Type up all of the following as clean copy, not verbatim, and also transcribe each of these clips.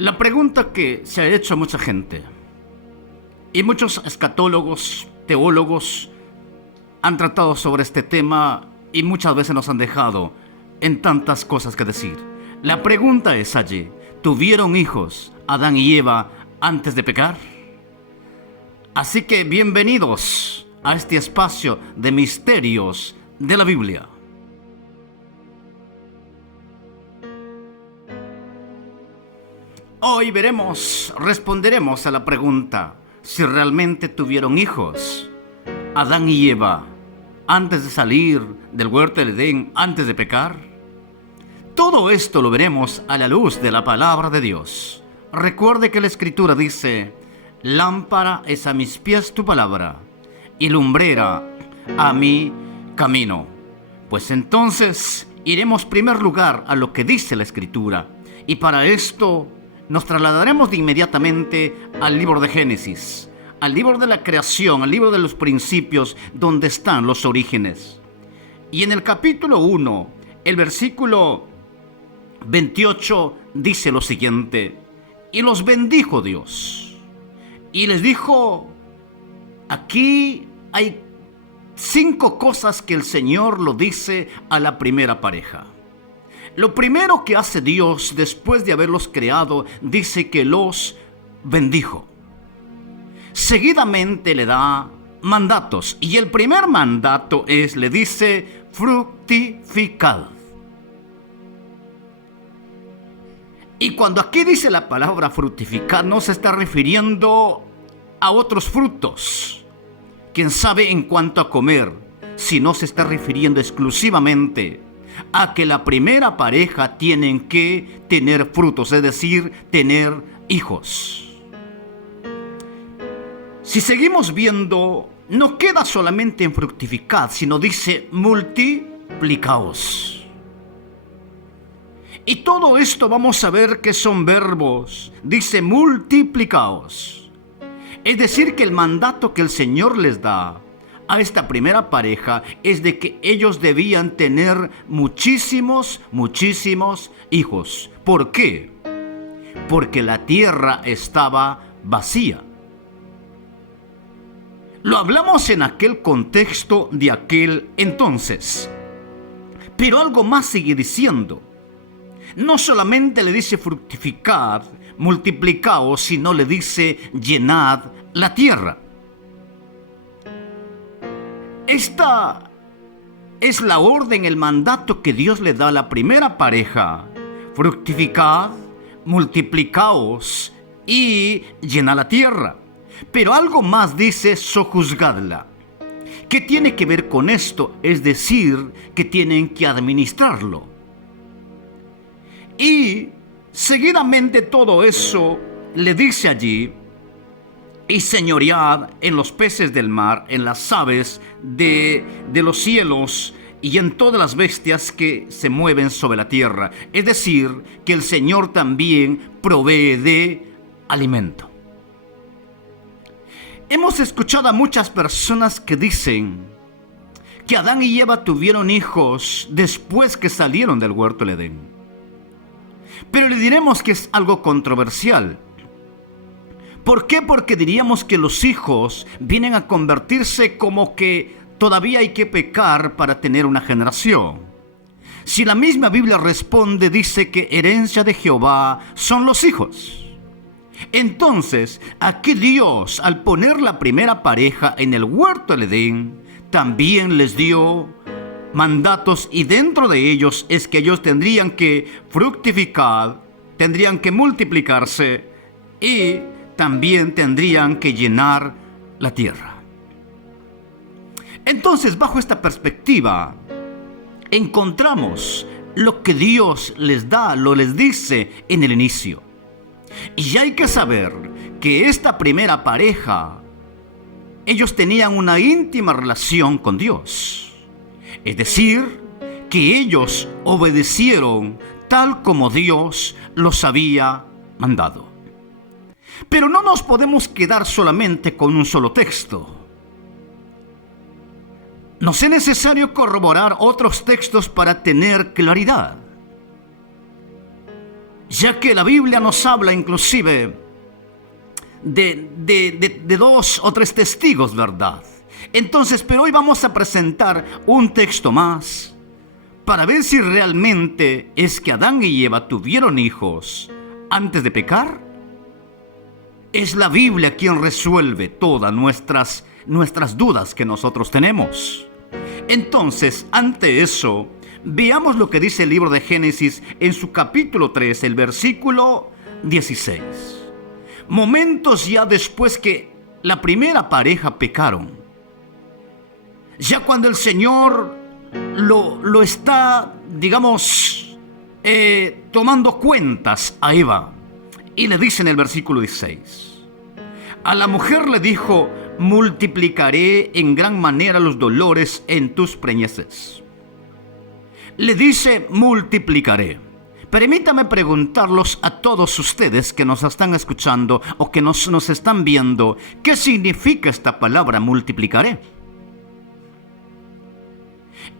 La pregunta que se ha hecho a mucha gente, y muchos escatólogos, teólogos, han tratado sobre este tema y muchas veces nos han dejado en tantas cosas que decir. La pregunta es allí, ¿tuvieron hijos Adán y Eva antes de pecar? Así que bienvenidos a este espacio de misterios de la Biblia. Hoy responderemos a la pregunta si realmente tuvieron hijos Adán y Eva antes de salir del huerto del Edén, antes de pecar. Todo esto lo veremos a la luz de la palabra de Dios. Recuerde que la Escritura dice: lámpara es a mis pies tu palabra y lumbrera a mi camino. Pues entonces iremos en primer lugar a lo que dice la Escritura, y para esto nos trasladaremos de inmediatamente al libro de Génesis, al libro de la creación, al libro de los principios, donde están los orígenes. Y en el capítulo 1, el versículo 28 dice lo siguiente: y los bendijo Dios, y les dijo, aquí hay 5 cosas que el Señor lo dice a la primera pareja. Lo primero que hace Dios después de haberlos creado, dice que los bendijo. Seguidamente le da mandatos, y el primer mandato le dice: fructificad. Y cuando aquí dice la palabra fructificar, no se está refiriendo a otros frutos, quién sabe en cuanto a comer, sino se está refiriendo exclusivamente a que la primera pareja tienen que tener frutos, es decir, tener hijos. Si seguimos viendo, no queda solamente en fructificar, sino dice multiplicaos. Y todo esto vamos a ver que son verbos. Dice multiplicaos. Es decir, que el mandato que el Señor les da a esta primera pareja es de que ellos debían tener muchísimos hijos. ¿Por qué? Porque la tierra estaba vacía. Lo hablamos en aquel contexto de aquel entonces. Pero algo más sigue diciendo. No solamente le dice fructificad, multiplicaos, sino le dice llenad la tierra. Esta es la orden, el mandato que Dios le da a la primera pareja: fructificad, multiplicaos y llenad la tierra. Pero algo más dice: sojuzgadla. ¿Qué tiene que ver con esto? Es decir, que tienen que administrarlo. Y seguidamente todo eso le dice allí: y señoread en los peces del mar, en las aves de los cielos y en todas las bestias que se mueven sobre la tierra. Es decir, que el Señor también provee de alimento. Hemos escuchado a muchas personas que dicen que Adán y Eva tuvieron hijos después que salieron del huerto del Edén. Pero le diremos que es algo controversial. ¿Por qué? Porque diríamos que los hijos vienen a convertirse como que todavía hay que pecar para tener una generación. Si la misma Biblia responde, dice que herencia de Jehová son los hijos. Entonces, aquí Dios, al poner la primera pareja en el huerto del Edén, también les dio mandatos, y dentro de ellos es que ellos tendrían que fructificar, tendrían que multiplicarse y también tendrían que llenar la tierra. Entonces, bajo esta perspectiva, encontramos lo que Dios les da, les dice en el inicio. Y hay que saber que esta primera pareja, ellos tenían una íntima relación con Dios. Es decir, que ellos obedecieron tal como Dios los había mandado. Pero no nos podemos quedar solamente con un solo texto. Nos es necesario corroborar otros textos para tener claridad. ya que la Biblia nos habla inclusive de dos o tres testigos, ¿verdad? Entonces, pero hoy vamos a presentar un texto más para ver si realmente es que Adán y Eva tuvieron hijos antes de pecar. Es la Biblia quien resuelve todas nuestras dudas que nosotros tenemos. Entonces, ante eso, veamos lo que dice el libro de Génesis en su capítulo 3, el versículo 16. Momentos ya después que la primera pareja pecaron. Ya cuando el Señor lo está, digamos, tomando cuentas a Eva. Y le dice en el versículo 16. A la mujer le dijo: multiplicaré en gran manera los dolores en tus preñeces. Le dice multiplicaré. Permítame preguntarlos a todos ustedes que nos están escuchando o que nos están viendo, ¿qué significa esta palabra multiplicaré?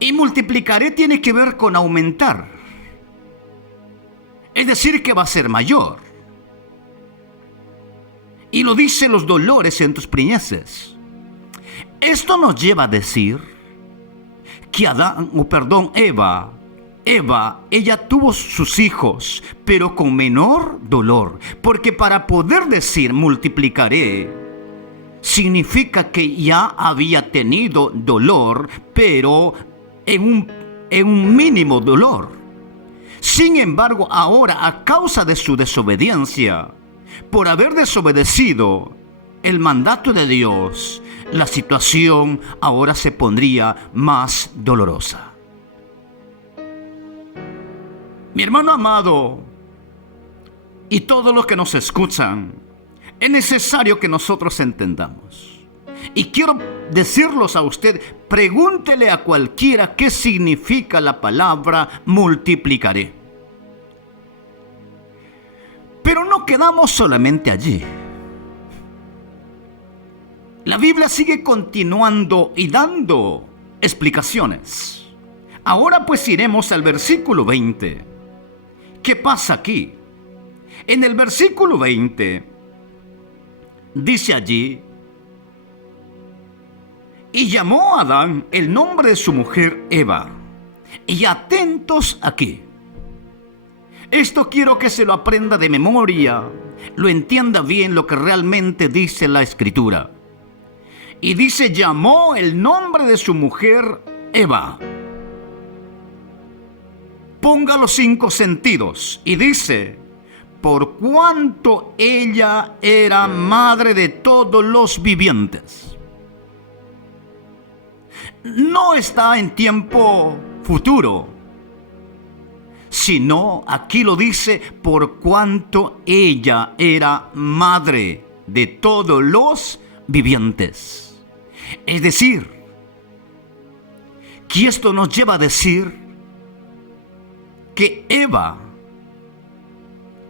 Y multiplicaré tiene que ver con aumentar. Es decir, que va a ser mayor. Y lo dice los dolores en tus preñeces. Esto nos lleva a decir que Eva, ella tuvo sus hijos, pero con menor dolor. Porque para poder decir multiplicaré, significa que ya había tenido dolor, pero en un mínimo dolor. Sin embargo, ahora, a causa de su desobediencia, por haber desobedecido el mandato de Dios, la situación ahora se pondría más dolorosa. Mi hermano amado, y todos los que nos escuchan, es necesario que nosotros entendamos. Y quiero decirlos a usted, pregúntele a cualquiera qué significa la palabra multiplicaré. Pero no quedamos solamente allí. La Biblia sigue continuando y dando explicaciones. Ahora pues iremos al versículo 20. ¿Qué pasa aquí? En el versículo 20 dice allí: y llamó a Adán el nombre de su mujer Eva. Y atentos aquí. Esto quiero que se lo aprenda de memoria, lo entienda bien lo que realmente dice la Escritura. Y dice: llamó el nombre de su mujer Eva. Ponga los 5 sentidos y dice: por cuanto ella era madre de todos los vivientes. No está en tiempo futuro, sino aquí lo dice: por cuanto ella era madre de todos los vivientes. Es decir, que esto nos lleva a decir que Eva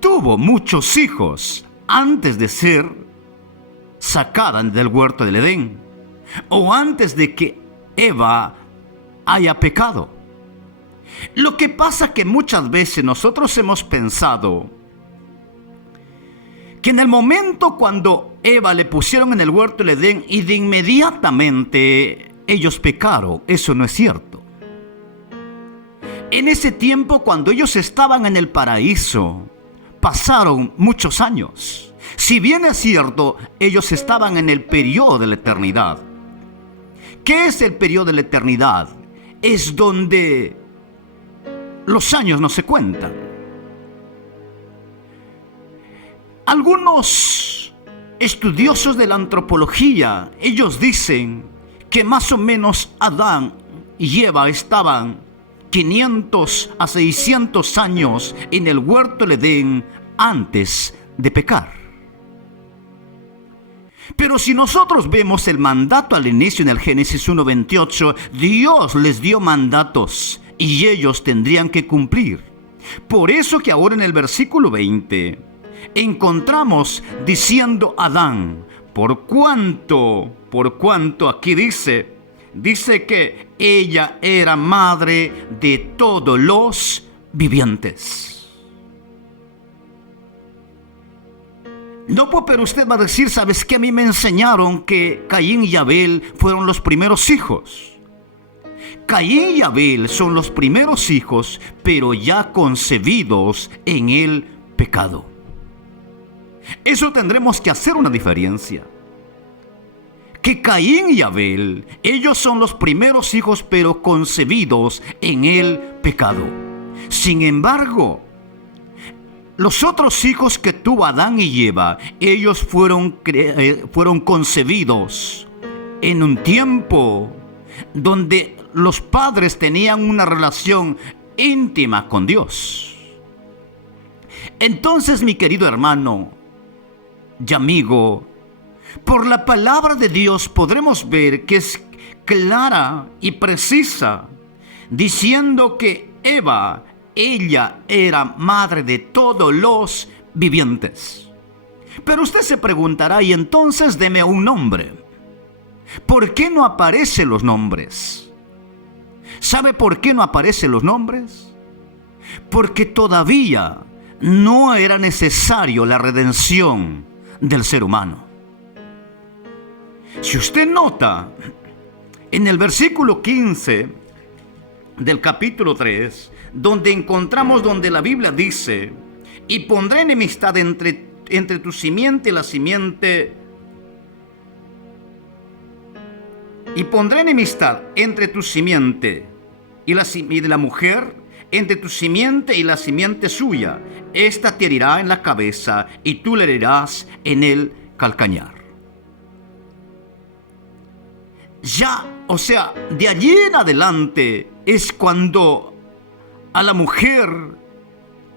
tuvo muchos hijos antes de ser sacada del huerto del Edén, o antes de que Eva haya pecado. Lo que pasa es que muchas veces nosotros hemos pensado que en el momento cuando Eva le pusieron en el huerto del Edén y de inmediatamente ellos pecaron. Eso no es cierto. En ese tiempo, cuando ellos estaban en el paraíso, pasaron muchos años. Si bien es cierto, ellos estaban en el periodo de la eternidad. ¿Qué es el periodo de la eternidad? Es donde los años no se cuentan. Algunos estudiosos de la antropología, ellos dicen que más o menos Adán y Eva estaban 500 a 600 años en el huerto del Edén antes de pecar. Pero si nosotros vemos el mandato al inicio en el Génesis 1:28, Dios les dio mandatos y ellos tendrían que cumplir. Por eso que ahora en el versículo 20 encontramos diciendo Adán, por cuanto aquí dice que ella era madre de todos los vivientes. No, pues, pero usted va a decir, ¿sabes qué? A mí me enseñaron que Caín y Abel fueron los primeros hijos. Caín y Abel son los primeros hijos, pero ya concebidos en el pecado. Eso tendremos que hacer una diferencia. Que Caín y Abel, ellos son los primeros hijos, pero concebidos en el pecado. Sin embargo, los otros hijos que tuvo Adán y Eva, ellos fueron concebidos en un tiempo donde los padres tenían una relación íntima con Dios. Entonces, mi querido hermano y amigo, por la palabra de Dios podremos ver que es clara y precisa, diciendo que Eva, ella era madre de todos los vivientes. Pero usted se preguntará, y entonces deme un nombre. ¿Por qué no aparecen los nombres? ¿Sabe por qué no aparecen los nombres? Porque todavía no era necesario la redención del ser humano. Si usted nota, en el versículo 15 del capítulo 3, donde encontramos donde la Biblia dice: y pondré enemistad entre tu simiente y la simiente, y pondré enemistad entre tu simiente y de la mujer, entre tu simiente y la simiente suya. Esta te herirá en la cabeza y tú le herirás en el calcañar. Ya, o sea, de allí en adelante es cuando a la mujer,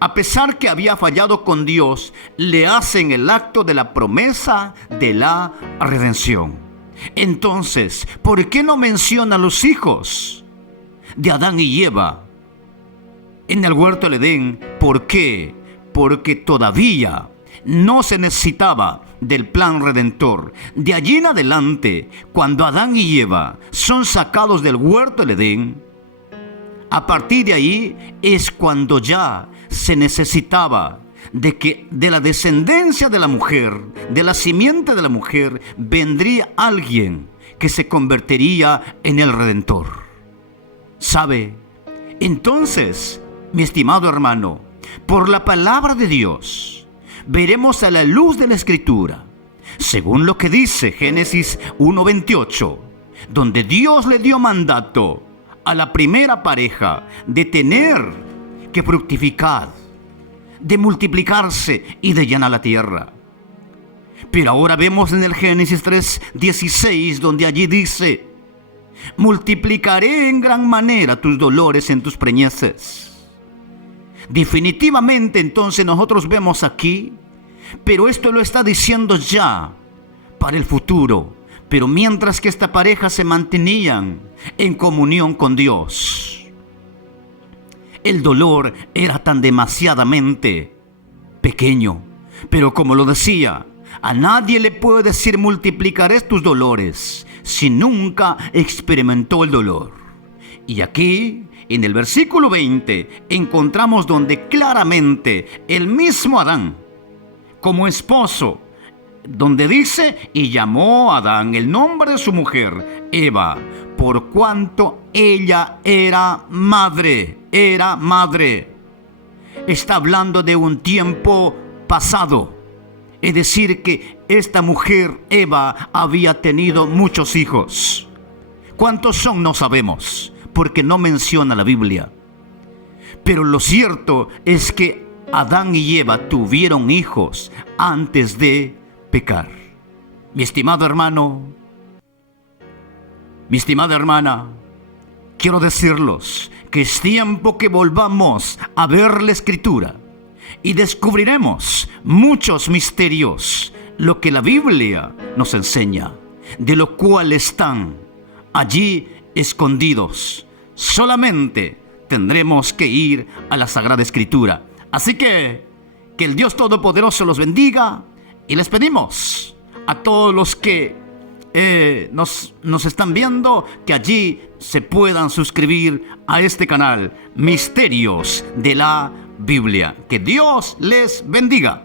a pesar que había fallado con Dios, le hacen el acto de la promesa de la redención. Entonces, ¿por qué no menciona a los hijos de Adán y Eva en el huerto del Edén? ¿Por qué? Porque todavía no se necesitaba del plan redentor. De allí en adelante, cuando Adán y Eva son sacados del huerto del Edén, a partir de ahí es cuando ya se necesitaba de que de la descendencia de la mujer, de la simiente de la mujer, vendría alguien que se convertiría en el Redentor. ¿Sabe? Entonces, mi estimado hermano, por la palabra de Dios, veremos a la luz de la Escritura, según lo que dice Génesis 1:28, donde Dios le dio mandato a la primera pareja de tener que fructificar, de multiplicarse y de llenar la tierra. Pero ahora vemos en el Génesis 3:16, donde allí dice: multiplicaré en gran manera tus dolores en tus preñeces. Definitivamente entonces nosotros vemos aquí, pero esto lo está diciendo ya para el futuro. Pero mientras que esta pareja se mantenían en comunión con Dios, el dolor era tan demasiadamente pequeño. Pero como lo decía, a nadie le puede decir multiplicaré tus dolores si nunca experimentó el dolor. Y aquí, en el versículo 20, encontramos donde claramente el mismo Adán, como esposo, donde dice: y llamó a Adán el nombre de su mujer, Eva, por cuanto ella era madre. Está hablando de un tiempo pasado. Es decir, que esta mujer, Eva, había tenido muchos hijos. ¿Cuántos son? No sabemos, porque no menciona la Biblia. Pero lo cierto es que Adán y Eva tuvieron hijos antes de pecar. Mi estimado hermano, mi estimada hermana, quiero decirles que es tiempo que volvamos a ver la Escritura y descubriremos muchos misterios, lo que la Biblia nos enseña, de lo cual están allí escondidos. Solamente tendremos que ir a la Sagrada Escritura. Así que el Dios Todopoderoso los bendiga, y les pedimos a todos los que nos están viendo que allí se puedan suscribir a este canal Misterios de la Biblia. Que Dios les bendiga.